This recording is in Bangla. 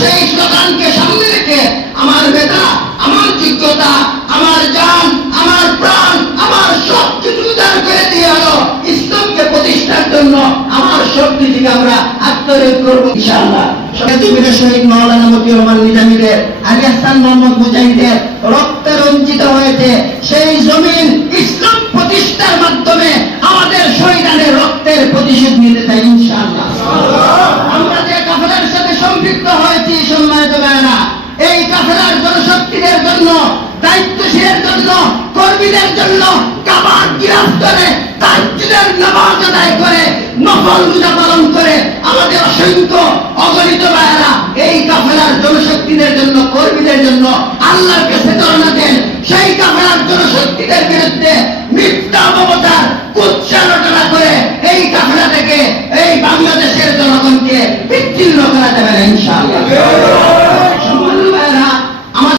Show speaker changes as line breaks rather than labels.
সেই স্লোগানকে সামনে রেখে আমার বেটা আমার যোগ্যতা, আমার জান, আমার প্রাণ, আমার সব উদার করে দিয়ে হলো ইসলামকে প্রতিষ্ঠার জন্য আমার শক্তি থেকে আমরা আত্মনিয়োগ করব ইনশাআল্লাহ। আলী রক্তে রঞ্জিত হয়েছে, সেই জমিন প্রতিষ্ঠার মাধ্যমে আমাদের শহীদানের রক্তের প্রতিশোধ নিতে চাই ইনশাআল্লাহ। আমরা সাথে হয়েছি সম্মানিত ভাইয়েরা। এই কাফেলার জনশক্তিদের জন্য, দায়িত্বশীলের জন্য, কর্মীদের জন্য কাবার গিরাফ করে তাজ্জুদের নামাজ আদায় করে, নফল রোজা পালন করে আমাদের অসংখ্য অগণিত ভাইয়েরা এই কাফেলার জনশক্তিদের জন্য, কর্মীদের জন্য আল্লাহর কাছে ধর্ণা দেন। সেই কাফেলার জনশক্তিদের বিরুদ্ধে মিথ্যা মমতার কুৎসা রচনা করে এই কাফেলা থেকে এই kila wakati wananchi hapa